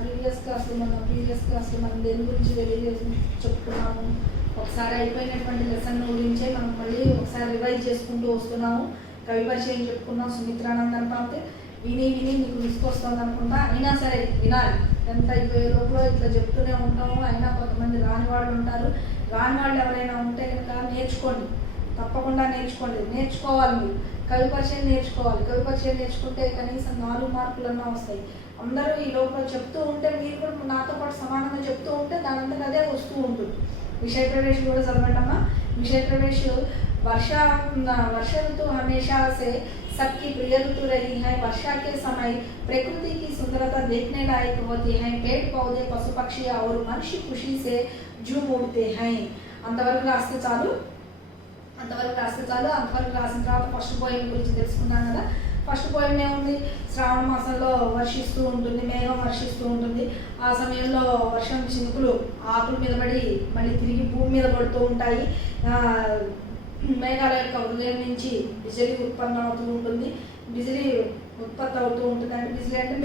Previous క్లాస్లో మనం దేని గురించి చెప్పుకున్నాము. ఒకసారి అయిపోయినటువంటి లెసన్ గురించే మనం మళ్ళీ ఒకసారి రివైజ్ చేసుకుంటూ వస్తున్నాము. కవి పరిచయం చెప్పుకున్నాం. సుమిత్రానందన్ పాతే విని మీకు తీసుకొస్తుంది అనుకుంటా. అయినా సరే వినాలి. ఎంత అయిపోయే లోపల ఇట్లా చెప్తూనే ఉంటాము. అయినా కొంతమంది రాని వాళ్ళు ఉంటారు. రాని వాళ్ళు ఎవరైనా ఉంటే కనుక నేర్చుకోండి, తప్పకుండా నేర్చుకోవాలి. మీరు కవి పరిచయం నేర్చుకోవాలి. కవి పరిచయం నేర్చుకుంటే కనీసం 4 మార్కులన్నా వస్తాయి. అందరూ ఈ లోపల చెప్తూ ఉంటే మీరు కూడా నాతో పాటు సమానంగా చెప్తూ ఉంటే దానంతా అదే వస్తూ ఉంటుంది. विषय प्रवेश కూడా చదవండమ్మా. विषय प्रवेश वर्षा ऋतु हमेशा से सबकी प्रिय ऋतु रही है. वर्षा के समय प्रकृति की सुंदरता देखने लायक होती है. पेड़ पौधे पशु पक्षी और मनुष्य खुशी से झूम उठते हैं. అంతవరకు రాస్తే చాలు. అంతవరకు రాసిన తర్వాత ఫస్ట్ పోయిం గురించి తెలుసుకున్నాం కదా. ఫస్ట్ పోయిం ఏముంది, శ్రావణ మాసంలో వర్షిస్తూ ఉంటుంది, మేఘం వర్షిస్తూ ఉంటుంది. ఆ సమయంలో వర్షం చినుకులు ఆకుల మీద పడి మళ్ళీ తిరిగి భూమి మీద పడుతూ ఉంటాయి. మేఘాల యొక్క హృదయం నుంచి బిజిలీ ఉత్పన్నం అవుతూ ఉంటుంది. బిజిలీ ఉత్పత్తి అవుతూ ఉంటుంది. అంటే బిజిలీ అంటే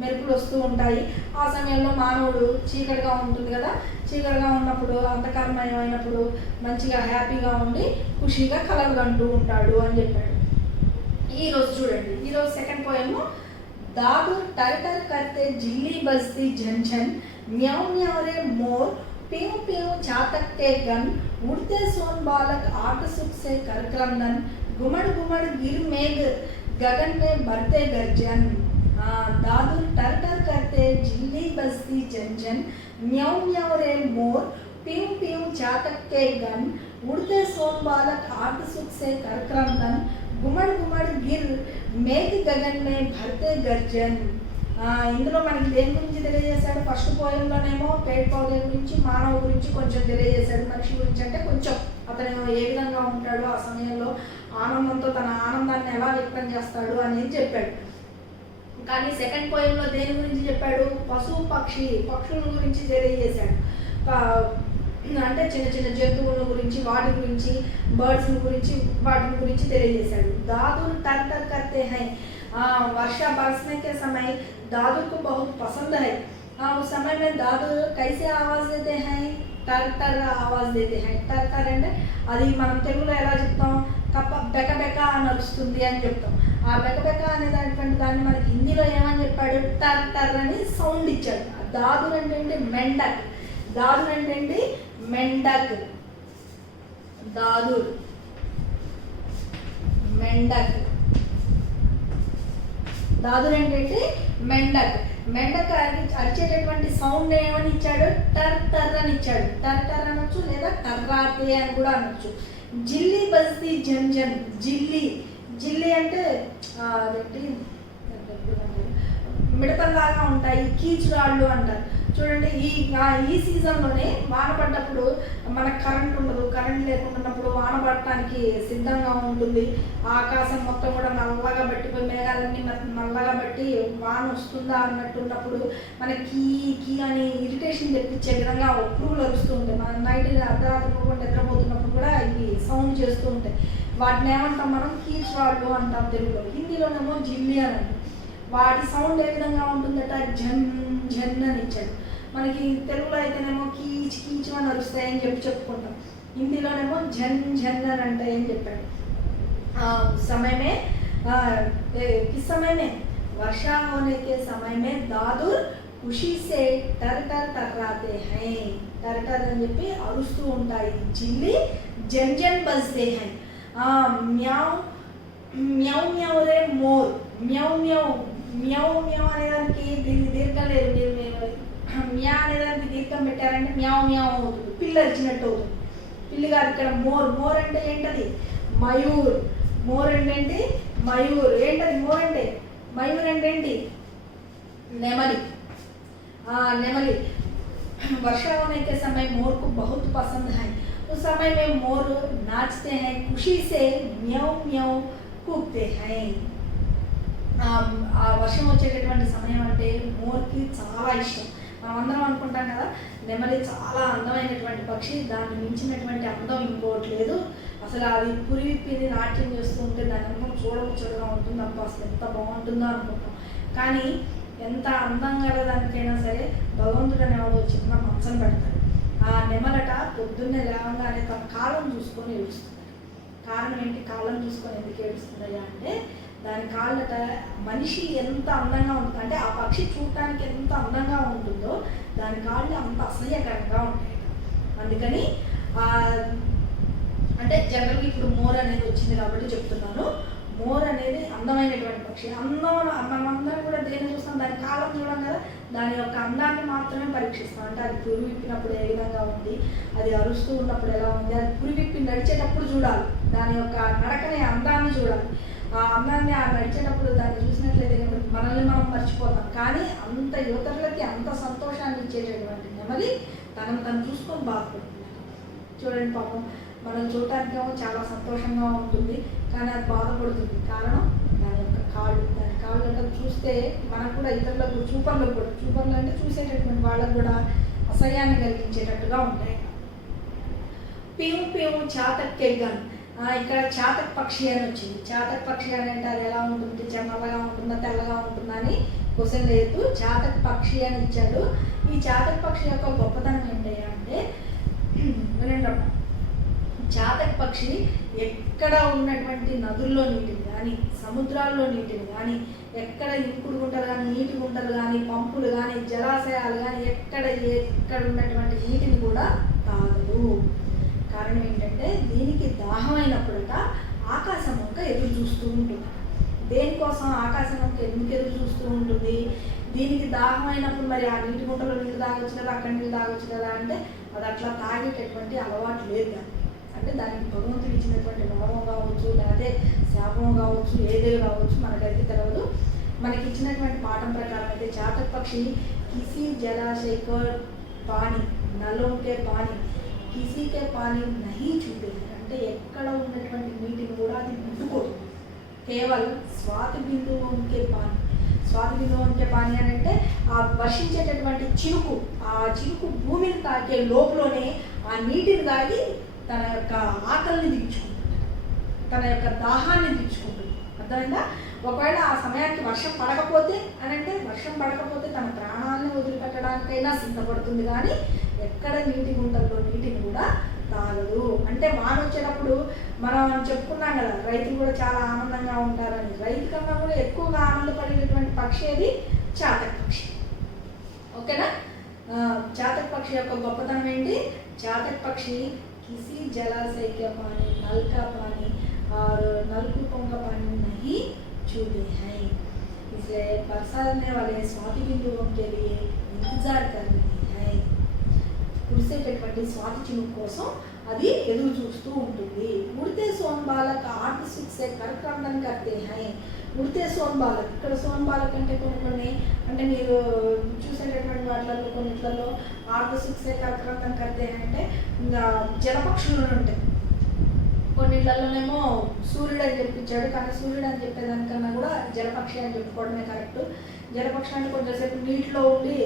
మెరుపులు వస్తూ ఉంటాయి. ఆ సమయంలో మానవుడు చీకటిగా ఉంటుంది కదా. చీకటిగా ఉన్నప్పుడు అంధకారమయమైనప్పుడు మంచిగా హ్యాపీగా ఉండి ఖుషీగా కలలు అంటూ ఉంటాడు అని చెప్పాడు. ఈరోజు చూడండి, ఈరోజు సెకండ్ పోయము. दादू टर टर करते जिल्ली बजती झन झन, म्याऊ म्याऊ रे मोर, पीऊ पीऊ चातक के गन, उड़ते सोन बालक आट सुख से करक्रंदन, घुमड़ घुमड़ गिर मेघ गगन में भरते गर्जन. दादू टर टर करते जिल्ली बजती झन झन, म्याऊ म्याऊ रे मोर, पीऊ पीऊ चातक के गन, उड़ते सोन बालक आट सुख से करक्रंदन, గుమ్మడి గుమ్మడి గిర్ మేఘ గగన్ మే భర్తే గర్జన్. ఇందులో మనకి దేని గురించి తెలియజేశాడు? ఫస్ట్ పోయంలోనేమో పేడ పౌధ గురించి, మానవ గురించి కొంచెం తెలియజేశాడు. మనిషి గురించి అంటే కొంచెం అతను ఏ విధంగా ఉంటాడో, ఆ సమయంలో ఆనందంతో తన ఆనందాన్ని ఎలా వ్యక్తం చేస్తాడు అనేది చెప్పాడు. కానీ సెకండ్ పోయంలో దేని గురించి చెప్పాడు? పక్షుల గురించి తెలియజేశాడు. అంటే చిన్న చిన్న జంతువుల గురించి, వాటి గురించి, బర్డ్స్ గురించి, వాటి గురించి తెలియజేశాడు. दादू टर टर करते हैं. वर्षा बरसने के समय दादू को बहुत पसंद है. उस समय में दादू कैसे आवाज देते हैं? टर टर आवाज देते हैं. टर टर అంటే అది మనం తెలుగులో ఎలా చెప్తాం? బెక బెక అని అరుస్తుంది అని చెప్తాం. ఆ బెక బెక అనేటువంటి దాన్ని మనకి హిందీలో ఏమని చెప్పాడు? టర్ టర్ అని సౌండ్ ఇచ్చాడు. దాదు అంటే ఏంటి? మెండక్. దాదు అంటే ఏంటి? మెండక్. దాదు మెండక్. దాదు అంటే మెండక్. మెండక్ అరిచేటటువంటి సౌండ్ ఏమని ఇచ్చాడు? టర్ టర్ అని ఇచ్చాడు. టర్ టర్ అనొచ్చు, లేదా టర్రాతే అని కూడా అనొచ్చు. జిల్లి బస్తి జన్ జన్. జిల్లి అంటే అదేంటి, మిడతల్లాగా ఉంటాయి, కీచురాళ్ళు అంటారు. చూడండి, ఈ సీజన్లోనే వాన పడ్డప్పుడు మనకు కరెంట్ ఉండదు. కరెంట్ లేకుండాన్నప్పుడు వాన పడటానికి సిద్ధంగా ఉంటుంది. ఆకాశం మొత్తం కూడా నల్లగా పట్టిపోయి, మేఘాలన్నీ నల్లగా బట్టి వాన వస్తుందా అన్నట్టున్నప్పుడు మనకి కీ అని ఇరిటేషన్ తెప్పించే విధంగా పురుగులు అరుస్తూ ఉంటాయి. మనం నైట్ అర్ధరాత్రి కూడా నిద్రపోతున్నప్పుడు కూడా ఇవి సౌండ్ చేస్తూ ఉంటాయి. వాటిని ఏమంటాం మనం? కీచురాళ్ళు అంటాం తెలుగులో. హిందీలోనేమో జిల్లి అని అంటాం. వాటి సౌండ్ ఏ విధంగా ఉంటుందట? జన్ జన్ అని ఇచ్చాడు. మనకి తెలుగులో అయితేనేమో కీచ్ కీచ్ అని అరుస్తాయని చెప్పుకుంటాం. హిందీలోనేమో జన్ జన్ అని అంటాయని చెప్పాడు. समय में किस समय में? वर्षा होने के समय में दादू ఖుషీ సే టర్ టర్ టర్రాతే హై. టర్ టర్ అని చెప్పి అరుస్తూ ఉంటాయి. జిల్లి జన్ జన్ బజ్తే హై. మ్యావ్ మ్యావ్ మ్యావ్ రే మోర్. మ్యావ్ మ్యావ్ మ్యావ్ మ్యావ్ అనేదానికి దీర్ఘం లేదు. మ్యా అనేదానికి దీర్ఘం పెట్టారంటే మ్యావ్ మ్యావ్ అవుతుంది, పిల్లి అరిచినట్టు అవుతుంది. పిల్లి గారు ఇక్కడ మోర్ అంటే ఏంటది? మయూర్. మోర్ అంటే ఏంటి? మయూర్. ఏంటది మోర్ అంటే? మయూర్ అంటే ఏంటి? నెమలి. नेमली. वर्षा होने के समय मोर को बहुत पसंद है. उस समय में मोर नाचते हैं, खुशी से म्याऊ म्याऊ कूदते हैं. వర్షం వచ్చేటటువంటి సమయం అంటే మోర్కి చాలా ఇష్టం. మనం అందరం అనుకుంటాం కదా, నెమలి చాలా అందమైనటువంటి పక్షి, దాన్ని మించినటువంటి అందం ఇంకోటి లేదు. అసలు అది పురివిప్పింది నాట్యం చేస్తూ ఉంటే దాని అందం చూడముచ్చటగా ఉంటుంది. అబ్బా అసలు ఎంత బాగుంటుందో అనుకుంటాం. కానీ ఎంత అందంగా దానికైనా సరే భగవంతుడు అనేవాడు చిన్న మంచం పెడతాడు. ఆ నెమలట పొద్దున్నే లేవగానే తన కాలం చూసుకొని ఏడుస్తుంది. కారణం ఏంటి? కాలం చూసుకొని ఎందుకు ఏడుస్తుందయ్యా అంటే దాని కాళ్ళట మనిషి ఎంత అందంగా ఉంటుంది అంటే ఆ పక్షి చూడటానికి ఎంత అందంగా ఉంటుందో దాని కాళ్ళు అంత అసహ్యకరంగా ఉంటాయి. అందుకని అంటే జనరల్గా ఇప్పుడు మోర్ అనేది వచ్చింది కాబట్టి చెప్తున్నాను. మోర్ అనేది అందమైనటువంటి పక్షి. మనమందరం కూడా దేన్ని చూస్తాం? దాని కాలం చూడం కదా, దాని యొక్క అందాన్ని మాత్రమే పరీక్షిస్తాం. అంటే అది పురి విప్పినప్పుడు ఏ విధంగా ఉంది, అది అరుస్తూ ఉన్నప్పుడు ఎలా ఉంది, అది పురి విప్పి నడిచేటప్పుడు చూడాలి, దాని యొక్క నడకని అందాన్ని చూడాలి. ఆ అందాన్ని ఆ నడిచేటప్పుడు దాన్ని చూసినట్లయితే మనల్ని మనం మర్చిపోతాం. కానీ అంత యువతరులకి అంత సంతోషాన్ని ఇచ్చేటటువంటి నెమలి తను చూసుకొని బాధపడుతుంది. చూడండి పాపం, మనం చూడటానికేమో చాలా సంతోషంగా ఉంటుంది, కానీ అది బాధపడుతుంది. కారణం దాని యొక్క కాళ్ళు. దాని కాళ్ళు చూస్తే మనకు కూడా ఇతరులకు చూపర్లు అంటే చూసేటటువంటి వాళ్ళకు కూడా అసహ్యాన్ని కలిగించేటట్టుగా ఉంటాయి. పేము పేము చాతక్కెగాను. ఇక్కడ చాతక్ పక్షి అని వచ్చింది. చాతక్ పక్షి అని అంటే అది ఎలా ఉంటుంది? నల్లగా ఉంటుందా తెల్లగా ఉంటుందా అని క్వశ్చన్ లేదు. చాతక్ పక్షి అని ఇచ్చాడు. ఈ చాతక్ పక్షి యొక్క గొప్పతనం ఏంటి అంటే వినండి, చాతక్ పక్షి ఎక్కడ ఉన్నటువంటి నదుల్లో నీటిని కానీ సముద్రాల్లో నీటిని కానీ ఎక్కడ ఇంకుడు గుంటలు కానీ నీటి గుంటలు కానీ పంపులు కానీ జలాశయాలు కానీ ఎక్కడ ఉన్నటువంటి నీటిని కూడా తాగదు. కారణం ఏంటంటే దీనికి దాహమైనప్పుడట ఆకాశం వంక ఎదురు చూస్తూ ఉంటుంది. దేనికోసం ఆకాశం వంక ఎందుకు ఎదురు చూస్తూ ఉంటుంది? దీనికి దాహమైనప్పుడు మరి ఆ నీటి గుంటలో నీళ్ళు తాగొచ్చు కదా, అక్కడ నీళ్ళు తాగొచ్చు కదా అంటే అది అట్లా తాగేటటువంటి అలవాటు లేదు దానికి. అంటే దానికి భగవంతుడు ఇచ్చినటువంటి వరం కావచ్చు, లేకపోతే శాపం కావచ్చు, ఏదే కావచ్చు మనకైతే తెలియదు. మనకి ఇచ్చినటువంటి పాఠం ప్రకారం అయితే చాతక్ పక్షి కిసి జలాశయ పాని నలోకే పాని కిసీకే పాని నహి చూపే. అంటే ఎక్కడ ఉన్నటువంటి నీటిని కూడా అది ముట్టుకోదు. కేవలం స్వాతి బిందువుకే పాని. స్వాతి బిందువుకే పాని అని అంటే ఆ వర్షించేటటువంటి చినుకు, ఆ చినుకు భూమిని తాకే లోపలనే ఆ నీటిని తాగి తన యొక్క ఆకలిని తీర్చుకుంటుంది, తన యొక్క దాహాన్ని తీర్చుకుంటుంది. అర్థమైందా? ఒకవేళ ఆ సమయానికి వర్షం పడకపోతే అని అంటే వర్షం పడకపోతే తన ప్రాణాలను వదిలిపెట్టడానికైనా సిద్ధపడుతుంది. కానీ ఎక్కడ నీటి గుంటల్లో నీటిని కూడా తాగదు. అంటే వాన వచ్చేటప్పుడు మనం చెప్పుకున్నాం కదా, రైతులు కూడా చాలా ఆనందంగా ఉంటారని. రైతు కన్నా కూడా ఎక్కువగా ఆనందపడేటటువంటి పక్షి అది చాతక్ పక్షి. ఓకేనా? చాతక్ పక్షి యొక్క గొప్పతనం ఏంటి? చాతక్ పక్షి किसी जलाशय का पानी, नल का पानी और नलकूपों का पानी नहीं छूते हैं, इसलिए बरसाने वाले स्वाति बिंदुओं के लिए इंतजार कर रही है. కురిసేటటువంటి స్వాతి చినుకు కోసం అది ఎదురు చూస్తూ ఉంటుంది. ఉడితే సోన్బాలక్ ఆర్ట్ సుఖ్ కర్కందన్ కర్తే హై. ఉడితే సోన్బాలక్, ఇక్కడ సోన్బాలక్ అంటే కొన్ని అంటే మీరు చూసేటటువంటి వాటిలలో కొన్నిట్లలో ఆర్ట్ సుఖ్ కర్కందన్ కర్తే హై అంటే జలపక్షులు ఉంటాయి. కొన్నిట్లలోనేమో సూర్యుడు అని చెప్పించాడు, కానీ సూర్యుడు అని చెప్పేదానికన్నా కూడా జలపక్షి అని చెప్పుకోవడమే కరెక్ట్. జలపక్షి అంటే కొంచెంసేపు నీటిలో ఉండి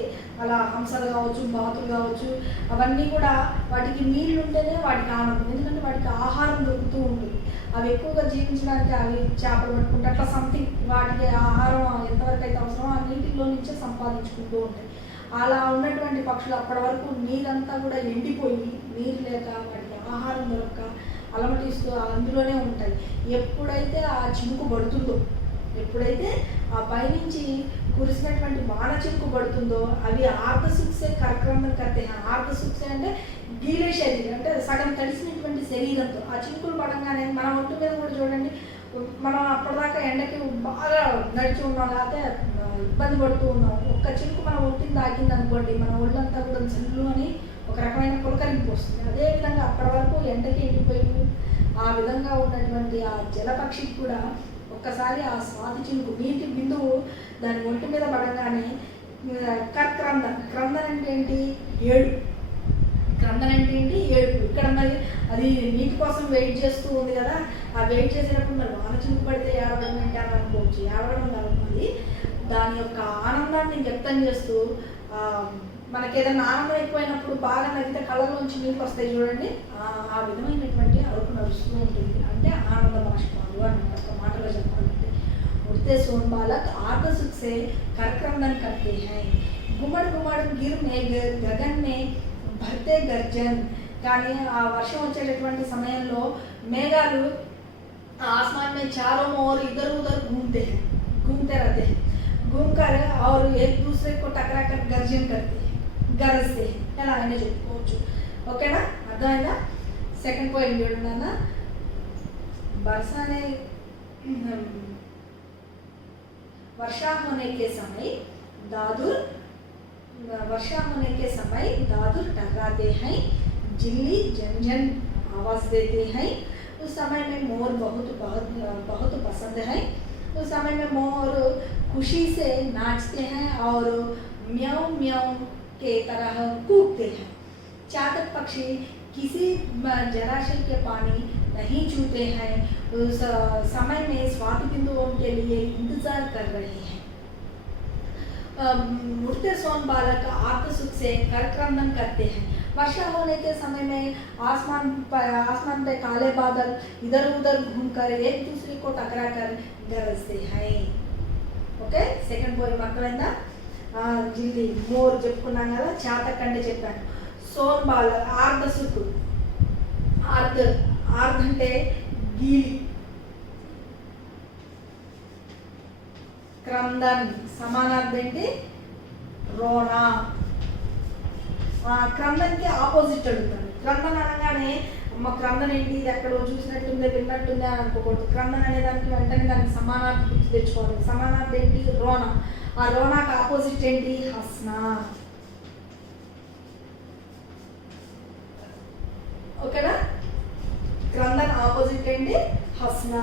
అలా హంసలు కావచ్చు, బాతులు కావచ్చు, అవన్నీ కూడా వాటికి నీళ్ళు ఉంటేనే వాటికి ఆనందం. ఎందుకంటే వాటికి ఆహారం దొరుకుతూ ఉంటుంది. అవి ఎక్కువగా జీవించడానికి అవి చేపలు పట్టుకుంటే అట్లా సంథింగ్ వాటికి ఆహారం ఎంతవరకు అయితే అవసరమో ఆ నీటిలో నుంచే సంపాదించుకుంటూ ఉంటాయి. అలా ఉన్నటువంటి పక్షులు అప్పటి వరకు నీరంతా కూడా ఎండిపోయి నీరు లేక వాటికి ఆహారం దొరక్క అలమటిస్తూ అందులోనే ఉంటాయి. ఎప్పుడైతే ఆ చినుకు పడుతుందో, ఎప్పుడైతే ఆ పైనుంచి కురిసినటువంటి వాన చినుకు పడుతుందో అవి ఆర్ధసుక్సే కార్యక్రమం కడితే, ఆర్ధసుక్సే అంటే గీలే శరీరం అంటే సగం తడిసినటువంటి శరీరంతో ఆ చినుకులు పడంగానే మన ఒంటి మీద కూడా చూడండి, మనం అప్పటిదాకా ఎండకి బాగా నడిచి ఉన్నాం, లేకపోతే ఇబ్బంది పడుతూ ఉన్నాం, ఒక్క చినుకు మన ఒంటిని తాకింది అనుకోండి మన ఒళ్ళంతా కూడా జల్లు అని ఒక రకమైన పులకరింపు వస్తుంది. అదేవిధంగా అప్పటి వరకు ఎండకి ఎండిపోయి ఆ విధంగా ఉన్నటువంటి ఆ జలపక్షికి కూడా ఒక్కసారి ఆ స్వాతి చినుకు నీటి బిందువు దాని ఒంటి మీద పడంగానే క్రందన్. క్రందన్ అంటే ఏంటి? ఏడు. క్రందన్ అంటే ఏంటి? ఏడుపు. ఇక్కడ మరి అది నీటి కోసం వెయిట్ చేస్తూ ఉంది కదా, ఆ వెయిట్ చేసేటప్పుడు మరి వాన చినుకు పడితే ఏడవడం ఏంటి అని అనుకోవచ్చు. ఏడవడం కాదు, దాని యొక్క ఆనందాన్ని వ్యక్తం చేస్తూ మనకి ఏదైనా ఆనందం ఎక్కువైనప్పుడు బాగా నవ్వితే కళ్ళలోంచి నీళ్ళు వస్తాయి చూడండి, ఆ విధమైనటువంటి అరుపు నడుస్తూ ఉంటుంది. అంటే ఆనంద బాష్పాలు అన్నమాట ఒక మాటలో చెప్పాలంటే. उड़ते सोन बालक आर्द्र सुख से करक्रंदन करते हैं। गुमड़ गुमड़ गिर मेघ गगन में भरते गर्जन। కానీ ఆ వర్షం వచ్చేటటువంటి సమయంలో మేఘాలు आसमान में चारों ओर इधर उधर घूमते रहते हैं, घूमकर और एक दूसरे को टकरा कर गर्जन करते हैं, गरजते हैं। ఎలాగనే చెప్పుకోవచ్చు। ఓకేనా, అర్థమైందా? సెకండ్ పాయింట్ చూడండి। बरसाने वर्षा होने के समय दादुर टकराते हैं, जिल्ली झंझन आवाज देते हैं। उस समय में मोर बहुत पसंद है। उस समय में मोर खुशी से नाचते हैं और म्याऊ म्याऊ के तरह कूदते हैं। चातक पक्षी किसी जलाशय के पानी नहीं छूते हैं, उस समय में स्वाति बिंदुओं के लिए इंतजार कर रहे हैं। उड़ते सोन बालक आर्द्र सुख से करक्रंदन करते हैं। वर्षा होने के समय में आसमान पे काले बादल इधर उधर घूमकर एक दूसरे को टकरा कर गरजते हैं। ఓకే, సెకండ్ పోయిం అర్థమైందా? జిల్లి మోర్ చెప్పుకున్నాం కదా, చాతక్ అంటే చెప్పాను। సోన్ బాలక్ ఆర్ద్ర సుక్, ఆర్ద్ర అంటే గీలి, క్రందన్ సమానార్థం ఏంటి? రోనా। క్రందన్కి ఆపోజిట్ అడుగుతాను। క్రందన్ అనగానే అమ్మ క్రందన్ ఏంటి, ఇది ఎక్కడో చూసినట్టుందే విన్నట్టుందే అని అనుకోకూడదు। క్రందన్ అనే దానికి వెంటనే దానికి సమానార్థం గుర్తు తెచ్చుకోవాలి। సమానార్థం ఏంటి? రోనా। ఆ రోనాకి ఆపోజిట్ ఏంటి? హస్నా। ఓకేనా? క్రందన్ ఆపోజిట్ ఏంటి? హస్నా।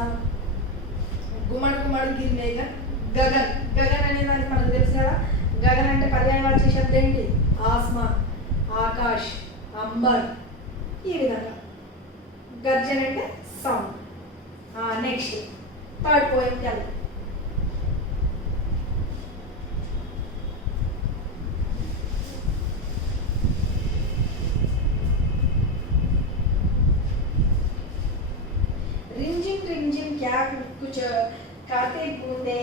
గుమ్మడి గుమ్మడి గిరిమేఘ గగన్, గగన్ అనే దానికి మనకు తెలుసు కదా। గగన్ అంటే పర్యాయవాచి శబ్దం ఏంటి? ఆస్మాన్, ఆకాష్, అంబర్, ఈ విధంగా। గర్జన అంటే సౌండ్। నెక్స్ట్ థర్డ్ పోయం కదా, रिमझिम रिमझिम क्या कुछ कहते बूंदे,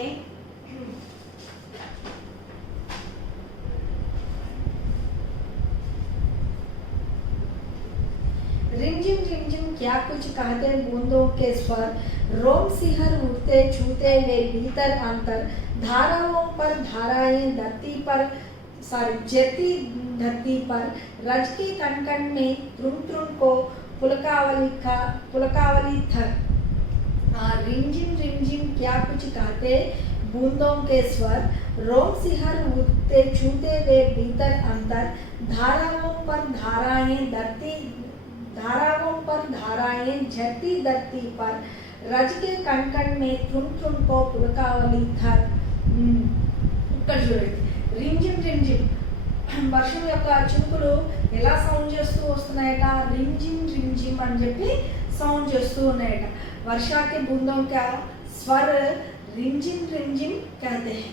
रिमझिम रिमझिम क्या कुछ कहते बूंदों के स्वर, रोम सिहर उठते छूते वे भीतर अंतर, धाराओं पर धाराएं धरती पर जती धरती पर, रज के कण कण में त्रुन त्रुन को पुलकावली थर। रिमझिम रिमझिम क्या कुछ कहते बूंदों के स्वर, रोम सिहर उठते छूते वे भीतर अंतर, धाराओं पर धाराएं झरती धरती पर, रज के कण कण में त्रुन त्रुन को पुलकावली थर। ఇక్కడ చూడండి, రిమ్జిమ్ రిమ్జిమ్ వర్షం యొక్క చినుకులు ఎలా సౌండ్ చేస్తూ వస్తున్నాయట? రిమ్జిమ్ రిమ్జిమ్ అని చెప్పి సౌండ్ చేస్తూ ఉన్నాయట। వర్షాకి బూందోं का स्वर रिमझिम रिमझिम कहते हैं।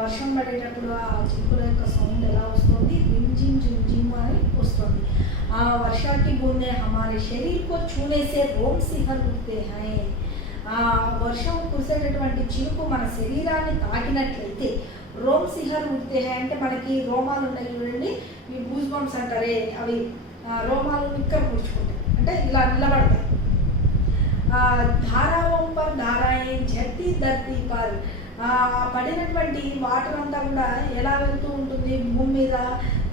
వర్షం పడేటప్పుడు ఆ చినుకుల యొక్క సౌండ్ ఎలా వస్తుంది? रिमझिम रिमझिम అని వస్తుంది। वर्षा की बूंदें हमारे शरीर को छूने से रोम सिहर उठते हैं। వర్షం కురిసేటటువంటి చినుకు మన శరీరాన్ని తాకినట్లయితే రోమ్ సిహర్ ఉడితే అంటే మనకి రోమాలు ఉన్నాయి చూడండి, ఈ బూజ్ బంప్స్ అంటారే, అవి రోమాలు నిక్కర పుడుచుకుంటాయి, అంటే ఇలా నిలబడతాయి। ధారావం పర్ ధారాయి జట్టి ధర్తీ పర్, పడినటువంటి వాటర్ అంతా కూడా ఎలా వెళ్తూ ఉంటుంది? భూమి మీద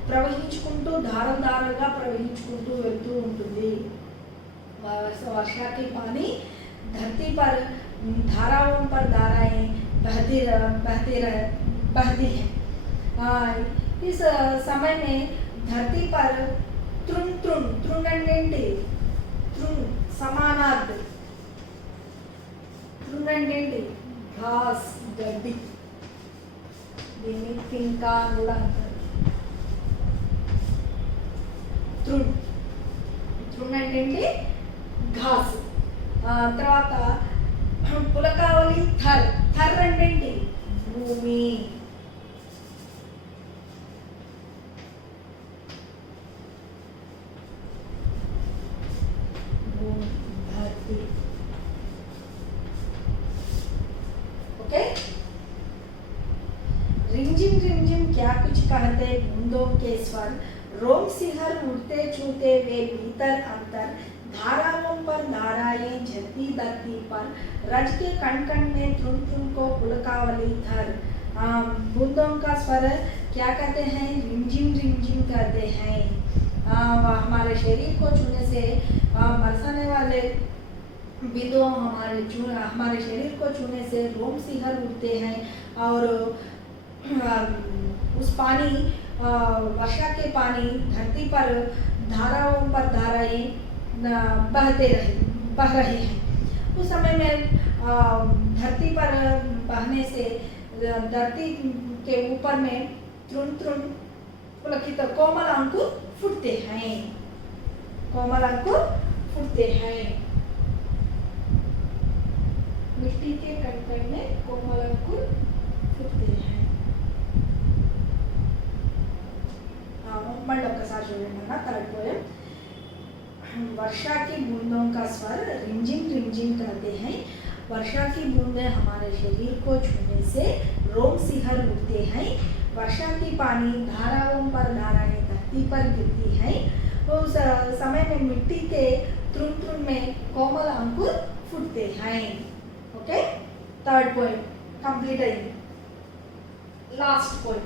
ప్రవహించుకుంటూ ధారధారగా ప్రవహించుకుంటూ వెళ్తూ ఉంటుంది। వర్షాకి పానీ धरती पर धाराओं पर धाराएं बहती हैं। इस समय में धरती पर त्रुन त्रुन त्रुन అంటే त्रुन సమానార్థ, त्रुन అంటే घास గడ్డి, దీన్ని కింకా కూడా అంటారు। त्रुन त्रुन అంటే घास। తర్వాత పులకావలి థర్, థర్ అంటే భూమి। धरती। ఓకే, क्या कुछ कहते बूंदों के स्वर, रोम सिहर उड़ते छूते वे भीतर अंतर, धाराओं पर धाराएं झरती धरती पर, रज के कण कण में त्रुन त्रुन को पुलकावली धर। बूंदों का स्वर क्या कहते हैं, रिमझिम रिमझिम कहते हैं। हमारे शरीर को छूने से बरसाने वाले बिंदुओं हमारे शरीर को छूने से रोम सिहर उठते हैं और उस पानी वर्षा के पानी धरती पर धाराओं पर धाराएं बह रहे हैं। उस समय में धरती पर बहने से धरती के ऊपर में त्रुन त्रुन पुलकित कोमल अंकुर फूटते हैं, कोमल अंकुर फूटते हैं। मिट्टी के कण में कोमल अंकुर फूटते हैं। मंडप का साथ जोड़ना थर्ड पोएम। वर्षा की बूंदों का स्वर रिमझिम रिमझिम कहते हैं। वर्षा की बूंदें हमारे शरीर को छूने से रोम सिहर उठते हैं। वर्षा की पानी धाराओं पर धाराएं धरती पर गिरती हैं। उस समय में मिट्टी के त्रुन त्रुन में कोमल अंकुर फूटते हैं। ओके, थर्ड पोएम कंप्लीट है। Last poem.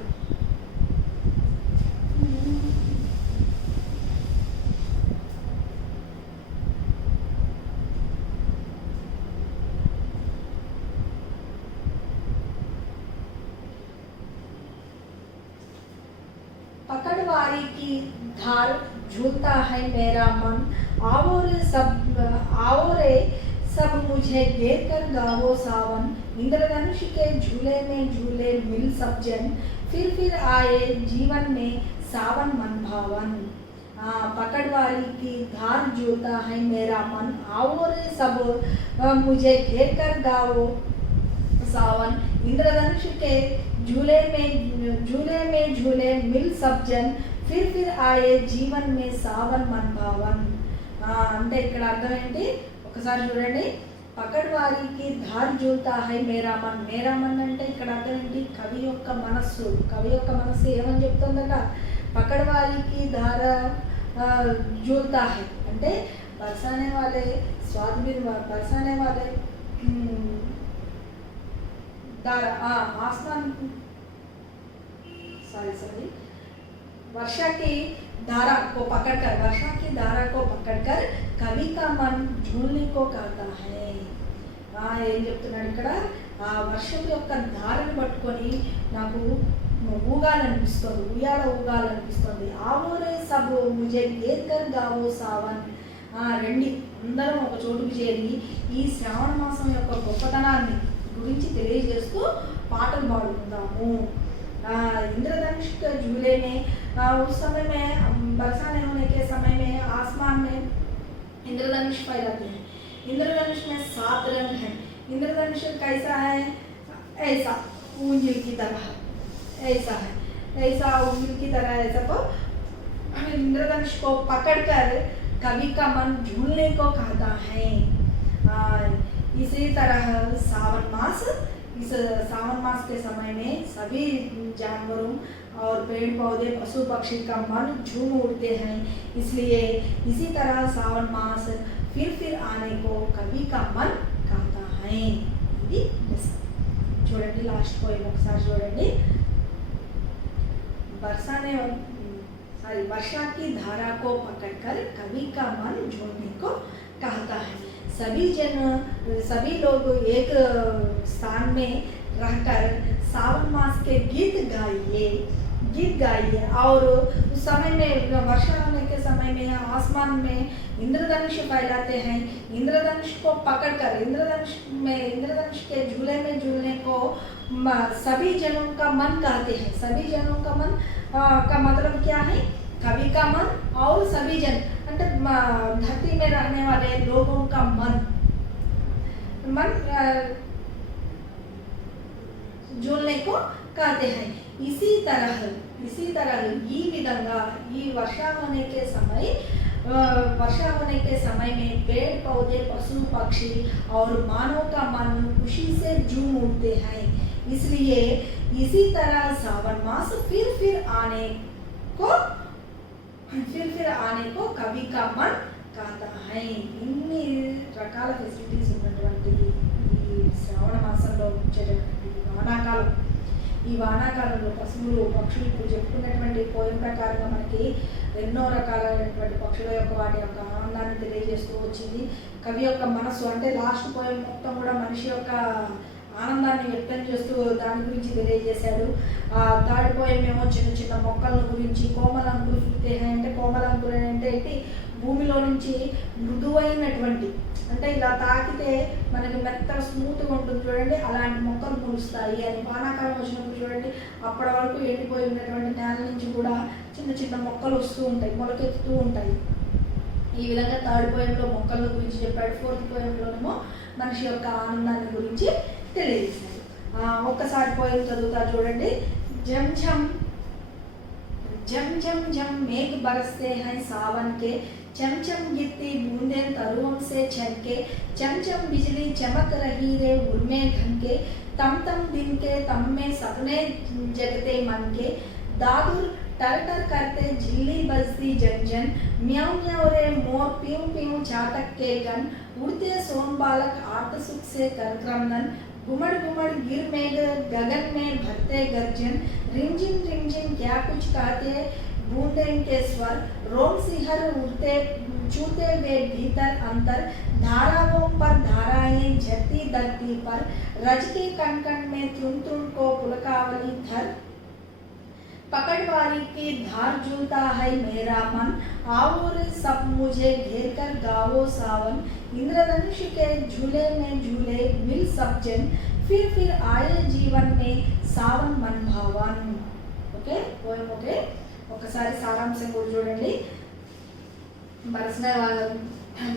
पकड़वारी की धार झूलता है मेरा मन, आओ रे सब मुझे घेर कर गावो सावन, इंद्रधनुष के झूले में झूले मिल सब जन, फिर आए जीवन में सावन मन भावन। पकड़वारी की धार झूलता है मेरा मन, आओ रे सब मुझे घेर कर गावो सावन, इंद्रधनुष के झूले में झूले मिल सब जन, फिर आए जीवन में सावन मन भावन। అంటే ఇక్కడ అర్థం ఏంటి ఒకసారి చూడండి. పకడ్వారికి ధార్ జూల్తా హై మేరా మన్ అంటే ఇక్కడ అర్థం ఏంటి, కవి యొక్క మనస్సు ఏమని చెప్తుందట, పకడ్వారికి ధార జూల్తా హై అంటే బరసానే వాలే బరసానే వాలే आसमान सॉरी वर्षा की धारा को पकड़कर कवि का मन झूलने को कहता है। ఏం చెప్తున్నాడు ఇక్కడ, ఆ వర్షం యొక్క ధారను పట్టుకొని నాకు ఊగాలనిపిస్తుంది, ఊగాలనిపిస్తుంది। ఆవోరే సబ్ ముజే గేర్కర్ గావో సావన్, రండి అందరం ఒక చోటుకు చేరి ఈ శ్రావణ మాసం యొక్క గొప్పతనాన్ని గురించి తెలియజేస్తూ పాటలు పాడుకుందాము। इंद्रधनुष के झूले में उस समय में वर्षा नहीं होने के समय में आसमान में इंद्रधनुष फैलाते हैं। इंद्रधनुष में 7 रंग हैं। इंद्रधनुष कैसा है, ऐसा ऊंजिल की तरह, ऐसा है, ऐसा ऊंजिल की तरह ऐसा को इंद्रधनुष को पकड़कर कवि का मन झूलने को कहता है। इसी तरह इस सावन मास के समय में सभी जानवरों और पेड़ पौधे पशु पक्षी का मन झूम उठते हैं। इसलिए इसी तरह सावन मास फिर आने को कवि का मन कहता है। ఇది చూడండి లాస్ట్ పోయిన ఒకసారి చూడండి। वर्षा की धारा को पकड़कर कवि का मन झूमने को कहता है। सभी लोग एक स्थान में रहकर सावन मास के गीत गाइए और उस समय में वर्षा होने के समय में आसमान में इंद्रधनुष फैलाते हैं। इंद्रधनुष को पकड़कर इंद्रधनुष के झूले में झूलने को सभी जनों का मन कहते हैं। सभी जनों का मन का मतलब क्या है, कवि का मन और सभी जन అంటే धरती में रहने वाले लोगों का मन झूलने को कहते हैं। इसी तरह ఈ విధంగా ఈ वर्षा होने के समय में पेड़ पौधे पशु पक्षी और मानव का मन खुशी से झूम उठते हैं। इसलिए इसी तरह सावन मास फिर आने को कवि का मन कहता है। इन्नी రకాల ఫెసిలిటీస్ ఉన్నటువంటి ఈ శ్రావణ మాసంలో వచ్చేటటువంటి వానాకాలం, ఈ వానాకాలంలో పశువులు పక్షులు ఇప్పుడు చెప్పుకున్నటువంటి పోయం ప్రకారంగా మనకి ఎన్నో రకాలైనటువంటి పక్షుల యొక్క వాటి యొక్క ఆనందాన్ని తెలియజేస్తూ వచ్చింది. కవి యొక్క మనసు అంటే లాస్ట్ పోయం మొత్తం కూడా మనిషి యొక్క ఆనందాన్ని వ్యక్తం చేస్తూ దాని గురించి తెలియజేశాడు. థర్డ్ పోయం ఏమో చిన్న చిన్న మొక్కల గురించి, కోమలంకులు ఫుర్తే అంటే కోమలంకులు అంటే ఏంటి, భూమిలో నుంచి మృదువైనటువంటి అంటే ఇలా తాకితే మనకి మెత్తగా స్మూత్గా ఉంటుంది చూడండి, అలాంటి మొక్కలు ములుస్తాయి అని. వానాకాలం వచ్చినప్పుడు చూడండి, అప్పటి వరకు ఎండిపోయి ఉన్నటువంటి నేల నుంచి కూడా చిన్న చిన్న మొక్కలు వస్తూ ఉంటాయి, మొలకెత్తుతూ ఉంటాయి. ఈ విధంగా థర్డ్ పోయంలో మొక్కల గురించి చెప్పాడు. ఫోర్త్ పోయంలోనేమో మనిషి యొక్క ఆనందాన్ని గురించి తెలియజేశాడు. ఒక్కసారి పోయం చదువుతా చూడండి. జం झम झम झम झम मेघ बरसते हैं सावन के, चमचम गिरती बूंदें तरुओं से छलके, चमचम बिजली चमक रही रे उर्मे ढंके, तम तम दिन के तम में सपने जगते मन के, दादुर टर टर करते झिल्ली बजती जन जन, म्याऊं म्याऊं रे मोर पीऊं पीऊं चाटक के गन, उड़ते सोन बालक आर्त सुख से कर क्रंदन, घुमड़ घुमड़ गिर मेघ गगन में भरते गर्जन, रिमझिम क्या कुछ कहते बूंदें के स्वर, रोम सिहर उड़ते छूते वे भीतर अंतर, धाराओं पर धाराएं झरती धरती पर, रज के कण कण में तुम को पुलकावली धर, पकड़वारी की धार झूलता है मेरा मन, आओ रे सब मुझे घेर कर गावो सावन, इंद्रधनुष के झूले में झूले मिल सब जन, फिर आए जीवन में सावन मन भावन. Okay poem okay. ఒకసారి సారాంశం కూడా చూడండి.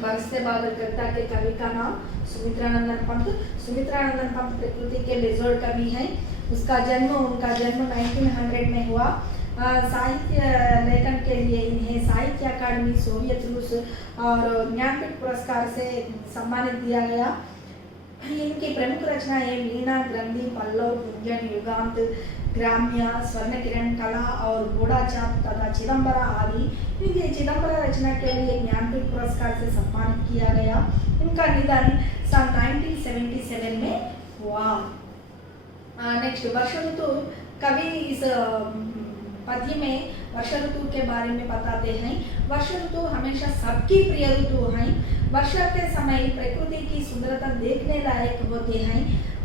बरसते बादल कविता के कवि का नाम सुमित्रानंदन पंत. सुमित्रानंदन पंत प्रकृति के बेजोड़ कवि हैं. उनका जन्म 1900 में हुआ. साहित्य लेखन के लिए इन्हें साहित्य अकादमी, सोवियत रूस और ज्ञानपीठ पुरस्कार से सम्मानित दिया गया. इनकी प्रमुख रचनाएं मीना, ग्रंथि, पल्लव, गुंजन, युगांत, ग्राम्य, स्वर्ण किरण, कला और घोड़ा चाप तथा चिदंबरा आदि. इनकी चिदंबरा रचना के लिए ज्ञानपीठ पुरस्कार से सम्मानित किया गया. इनका निधन सन 1977 में हुआ. नेक्स्ट वर्ष ऋतु. कवि इस पद्य में वर्ष ऋतु के बारे में बताते हैं. वर्ष ऋतु हमेशा सबकी प्रिय ऋतु है. वर्षा के समय प्रकृति की सुंदरता देखने लायक होते हैं.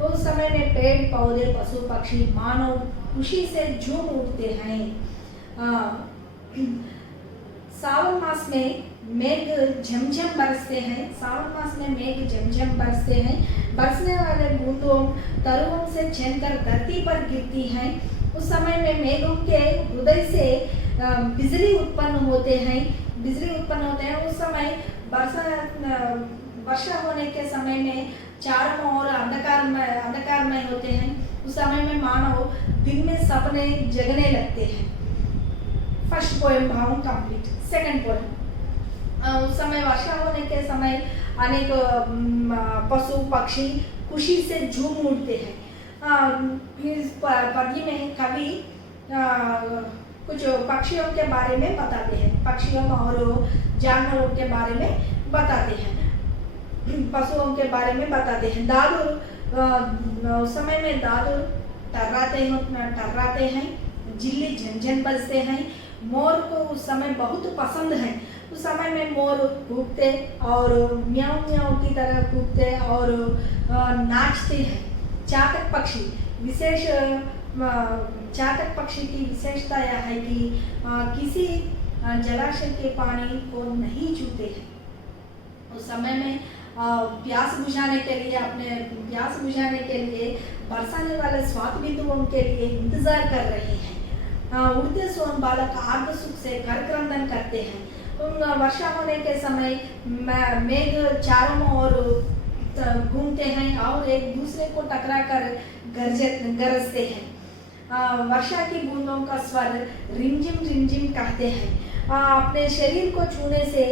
उस समय में पेड़ पौधे, पशु पक्षी, मानव खुशी से झूम उठते हैं. सावन मास में मेघ झमझम बरसते हैं. सावन मास में मेघ झमझम बरसते हैं. बरसने वाले बूंदों तरुओं से छनकर धरती पर गिरती हैं. उस समय में मेघों के हृदय से बिजली उत्पन्न होते हैं. उस समय वर्षा होने के समय में चारों ओर अंधकारमय होते हैं. उस समय में मानव दिन में सपने जगने लगते हैं. फर्स्ट पोएम भाव कंप्लीट. Second poem. उस समय वर्षा होने के समय अनेक पशु पक्षी खुशी से झूम उठते हैं. इस पद्य में कवि कुछ पक्षियों के बारे में बताते हैं. पक्षियों और जानवरों के बारे में बताते हैं. पशुओं के बारे में बताते हैं. दादुर. उस समय में दादुर टर्राते हैं. जिल्ली झंझन बजते हैं. मोर को उस समय बहुत पसंद है. उस समय में मोर कूदते और म्याऊं म्याऊं की तरह कूदते और नाचते हैं. चातक पक्षी. चातक पक्षी की विशेषता यह है कि किसी जलाशय के पानी को नहीं छूते हैं. उस समय में प्यास बुझाने के लिए बरसाने वाले स्वाद बिंदुओं के लिए इंतजार कर रहे हैं. उड़ते सोन बालक आर्द्र सुख से कर क्रंदन करते हैं. वर्षा होने के समय मेघ चारों ओर घूमते हैं और एक दूसरे को टकरा कर गरजते हैं. वर्षा की बूंदों का स्वर रिमझिम कहते हैं. अपने शरीर को छूने से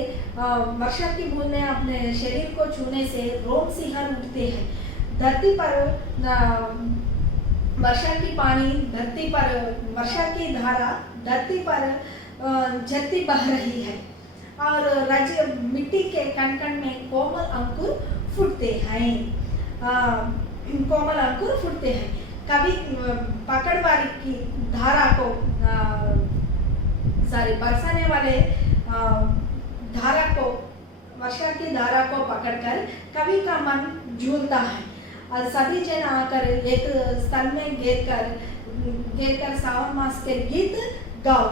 वर्षा की बूंदें अपने शरीर को छूने से रोम सिहर उठते हैं. धरती पर वर्षा की पानी धरती पर, वर्षा की धारा धरती पर झरती बह रही है और रज मिट्टी के कण कण में कोमल अंकुर फूटते हैं, कोमल अंकुर फूटते हैं। कभी पकड़वारी की धारा को बरसाने वाले धारा को, वर्षा की धारा को पकड़कर कवि का मन झूलता है और सभी जन आकर एक स्थल में घेर कर सावन मास के गीत गाओ।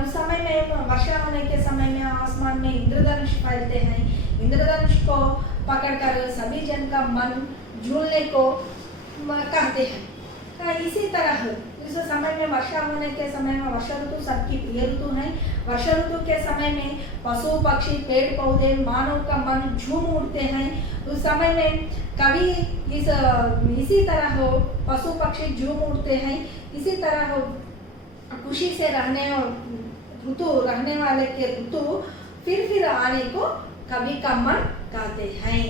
उस समय में, वर्षा होने के समय में आसमान में इंद्रधनुष फैलते हैं। इंद्रधनुष को पकड़कर सभी जन का मन झूलने को कहते हैं। इसी तरह इस समय में, वर्षा होने के समय में, वर्षा ऋतु सबकी प्रिय ऋतु है। वर्षा ऋतु के समय में पशु पक्षी पेड़ पौधे मानव का मन झूम उठते हैं। उस समय में कभी इसी तरह हो पशु पक्षी झूम उठते हैं। इसी तरह हो खुशी से रहने और ऋतु रहने वाले के ऋतु फिर आने को कभी का मन कहते हैं।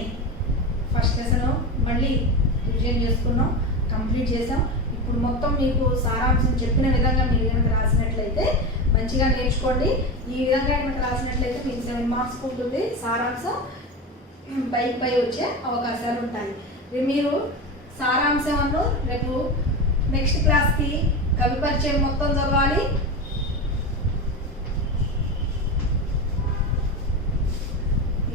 फर्स्ट లెసన్ మళ్ళీ రివిజన్ చేసుకున్నాం, కంప్లీట్ చేసాం। ఇప్పుడు మొత్తం మీకు సారాంశం చెప్పిన విధంగా మీరు కనుక రాసినట్లయితే మంచిగా నేర్చుకోండి। ఈ విధంగా కనుక రాసినట్లయితే మీకు 7 మార్క్స్ ఉంటుంది, సారాంశం పై వచ్చే అవకాశాలు ఉంటాయి। మీరు సారాంశంలో రేపు నెక్స్ట్ క్లాస్కి కవి పరిచయం మొత్తం చదవాలి।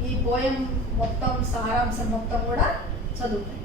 ఈ పోయం మొత్తం సారాంశం మొత్తం కూడా చదువుతాయి।